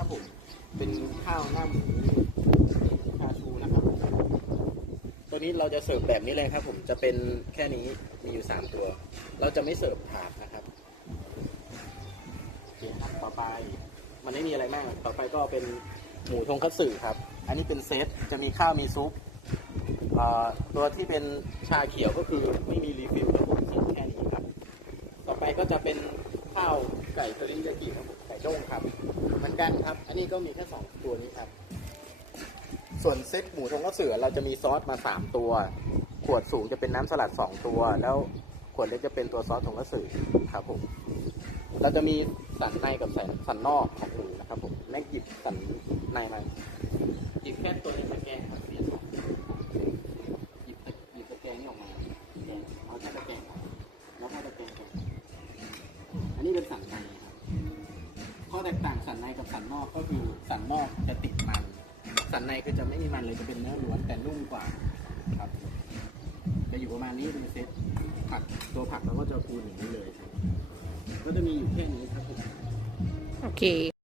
ครับผม เป็นข้าวหน้าหมูชาชูนะครับผมตัวนี้เราจะเสิร์ฟแบบนี้เลยครับ ผมจะเป็นแค่นี้มีอยู่สามตัว เราจะไม่เสิร์ฟถาดนะครับเคครับต่อไป มันไม่มีอะไรมาก ต่อไปก็เป็นหมูทงคัตสึครับ อันนี้เป็นเซตจะมีข้าวมีซุปตัวที่เป็นชาเขียวก็คือไม่มีรีฟิลครับผมแค่นี้ครับ ต่อไปก็จะเป็นข้าวไก่ทะเลยากิครับผมไก่ ด้งครับเหมือนกันครับ อันนี้ก็มีแค่สองตัวนี้ครับ ส่วนเซตหมูทงกระเสือเราจะมีซอสมาสามตัว ขวดสูงจะเป็นน้ำสลัดสองตัว แล้วขวดเล็กจะเป็นตัวซอสทงกระเสือครับผมเราจะมีสันในกับสันสันนอกของหมูนะครับผมแม็กหยิบสันในมาหยิบแค่ตัวในตะแกรงครับเปลี่ยนสองหยิบตะหยิบตะแกรงนี่ออกมาตะแกรงเอาแค่ตะแกรงก่อนแล้วให้ตะแกรงก่อนอันนี้เป็นสันใน แตกต่างสันในกับสันนอกก็คือสันนอกจะติดมัน สันในคือจะไม่มีมันเลยจะเป็นเนื้อล้วนแต่นุ่มกว่าครับ จะอยู่ประมาณนี้เป็นเซตผักตัวผักเราก็จะปูนอย่างนี้เลย ก็จะมีอยู่แค่นี้ครับผมโอเค